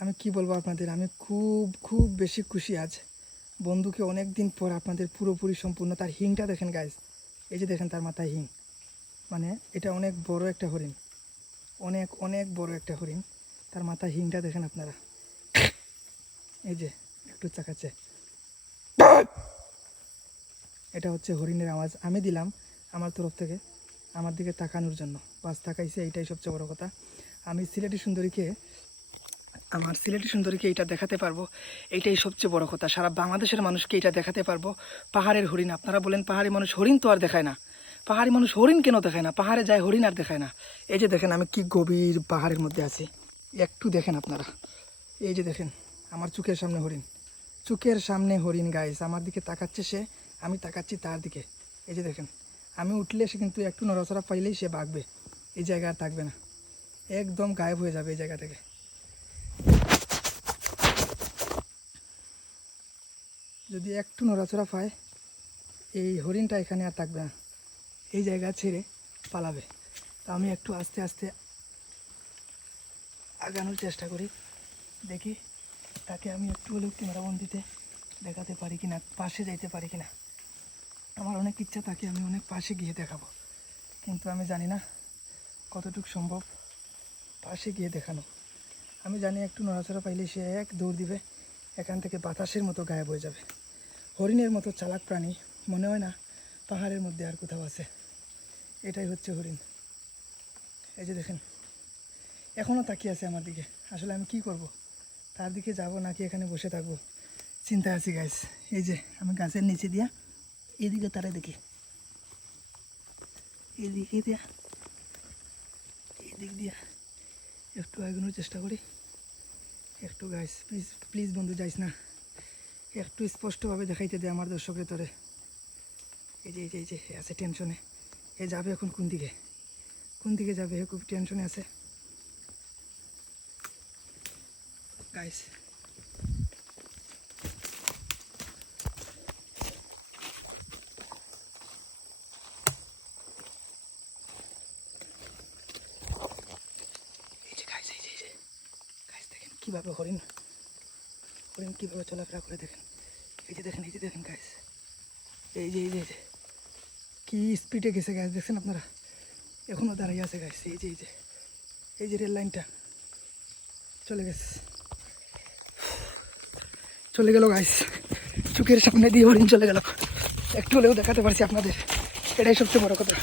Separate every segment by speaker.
Speaker 1: আমি কি বলব আপনাদের? আমি খুব খুব বেশি খুশি আজ। বন্ধুকে অনেক দিন পর আপনাদের পুরোপুরি সম্পূর্ণ তার হিংটা দেখেন গাইজ এই যে দেখেন তার মাথায় হিং। মানে এটা অনেক বড় একটা হরিণ। অনেক অনেক বড় একটা হরিণ। তার মাথায় হিংটা দেখেন আপনারা। এই যে, একটু চাকাচ্ছে। এটা হচ্ছে হরিণের আওয়াজ। আমি দিলাম আমার তরফ থেকে, আমার দিকে তাকানোর জন্য। বাস, তাকাইছে, এইটাই সবচেয়ে বড় কথা। আমি সিলেটি সুন্দরীকে আমার সিলেটি সুন্দরীকে এটা দেখাতে পারব। এইটাই সবচেয়ে বড় কথা। সারা বাংলাদেশের মানুষকে এটা দেখাতে পারব। পাহাড়ের হরিণ, আপনারা বলেন পাহাড়ি মানুষ হরিণ তো আর দেখায় না। পাহাড়ি মানুষ হরিণ কেন দেখায় না? পাহাড়ে যায় হরিণ আর দেখায় না। এই যে দেখেন, আমি কি গভীর পাহাড়ের মধ্যে আছি। একটু দেখেন আপনারা। এই যে দেখেন, আমার চোখের সামনে হরিণ। চোখের সামনে হরিণ গাইস আমার দিকে তাকাচ্ছে সে, আমি তাকাচ্ছি তার দিকে। এই যে দেখেন, আমি উঠলে সে কিন্তু একটু নড়াচড়া পাইলেই সে বাগবে। এই জায়গা আর থাকবে না। একদম গায়েব হয়ে যাবে এই জায়গা থেকে। যদি একটু নড়াচড়া পায়, এই হরিণটা এখানে আর থাকবে না। এই জায়গা ছেড়ে পালাবে। তা আমি একটু আস্তে আস্তে আগানোর চেষ্টা করি। দেখি তাকে আমি একটু হলেও ক্যামেরাবন্দিতে দেখাতে পারি কি না পাশে যাইতে পারি কি না আমার অনেক ইচ্ছা থাকে, আমি অনেক পাশে গিয়ে দেখাবো। কিন্তু আমি জানি না কতটুকু সম্ভব পাশে গিয়ে দেখানো। আমি জানি একটু নড়াচড়া পাইলে সে এক দৌড় দিবে, এখান থেকে বাতাসের মতো গায়েব হয়ে যাবে। হরিণের মতো চালাক প্রাণী, মনে হয় না পাহাড়ের মধ্যে আর কোথাও আছে। এটাই হচ্ছে হরিণ। এই যে দেখেন এখনও তাকিয়ে আছে আমার দিকে। আসলে আমি কি করব? তার দিকে যাব নাকি এখানে বসে থাকব? চিন্তা আছি গাইস এই যে, আমি গাছের নিচে দিয়া এদিকে তারা দেখি। এদিকে দিয়া, এদিক দিয়া একটু এগোনোর চেষ্টা করি। একটু গাইস প্লিজ প্লিজ বন্ধু, যাইস না। একটু স্পষ্টভাবে দেখাইতে দে আমার দর্শকের তোরে। এই যে এই যে এই যে আছে টেনশনে। এ যাবে এখন কোন দিকে? কোন দিকে যাবে? এ খুব টেনশনে আছে। গাইস কীভাবে হরিণ হরিণ কীভাবে চলাফেরা করে দেখেন। এই যে দেখেন, এই যে দেখেন গাইস এই যে এই যে কি স্পিডে গেছে গাইস দেখছেন আপনারা? এখনও দাঁড়িয়ে আছে গাইস এই যে এই যে। এই যে রেল লাইনটা চলে গেছে। চলে গেল গাইস চোখের সামনে দিয়ে হরিণ চলে গেল। একটু হলেও দেখাতে পারছি আপনাদের। এটাই সবচেয়ে বড় কথা।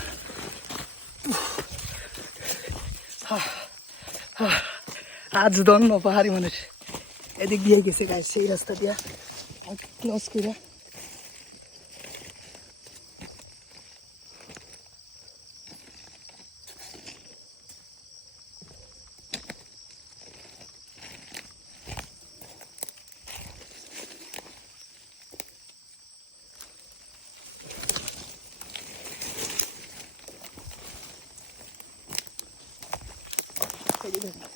Speaker 1: আজ ধন্য পাহাড়ি মানুষ। এদিক দিয়ে গেছে গায়ে সেই রাস্তা দিয়া। ক্লোজ করে এই যে দেখেন।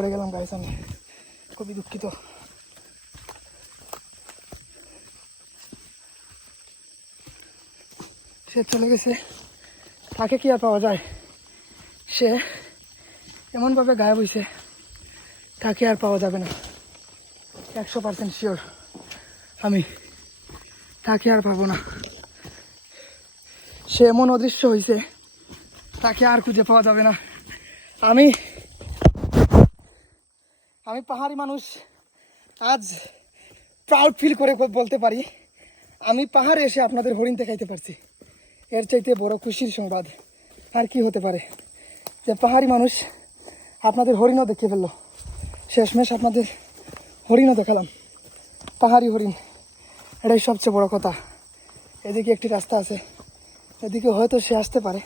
Speaker 1: পড়ে গেলাম গাইস আমি খুবই দুঃখিত। সে চলে গেছে। তাকে কি আর পাওয়া যায়? সে এমনভাবে গায়েব হয়েছে তাকে আর পাওয়া যাবে না। একশো পার্সেন্ট শিওর আমি তাকে আর পাবো না। সে এমন অদৃশ্য হয়েছে তাকে আর খুঁজে পাওয়া যাবে না। আমি আমি পাহাড়ি মানুষ, আজ প্রাউড ফিল করে বলতে পারি, আমি পাহাড়ে এসে আপনাদের হরিণ দেখাইতে পারছি। এর চাইতে বড় খুশির সংবাদ আর কি হতে পারে? যে পাহাড়ি মানুষ আপনাদের হরিণও দেখিয়ে ফেলল। শেষমেশ আপনাদের হরিণও দেখালাম। পাহাড়ি হরিণ, এটাই সবচেয়ে বড় কথা। এদিকে একটি রাস্তা আছে। এদিকে হয়তো সে আসতে পারে।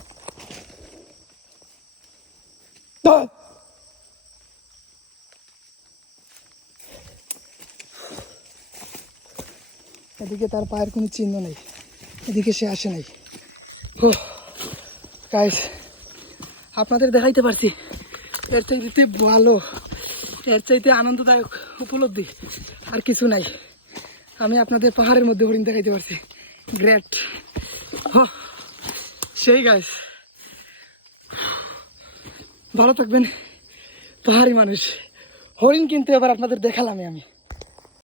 Speaker 1: এদিকে তার পায়ের কোনো চিহ্ন নেই। এদিকে সে আসে নাই। ও গাইস আপনাদের দেখাইতে পারছি। এর থেকে ভালো, এর চাইতে আনন্দদায়ক, উপলব্ধি আর কিছু নাই। আমি আপনাদের পাহাড়ের মধ্যে হরিণ দেখাইতে পারছি। গ্রেট হ সেই গাছ ভালো থাকবেন, পাহাড়ি মানুষ। হরিণ কিন্তু এবার আপনাদের দেখালামই আমি।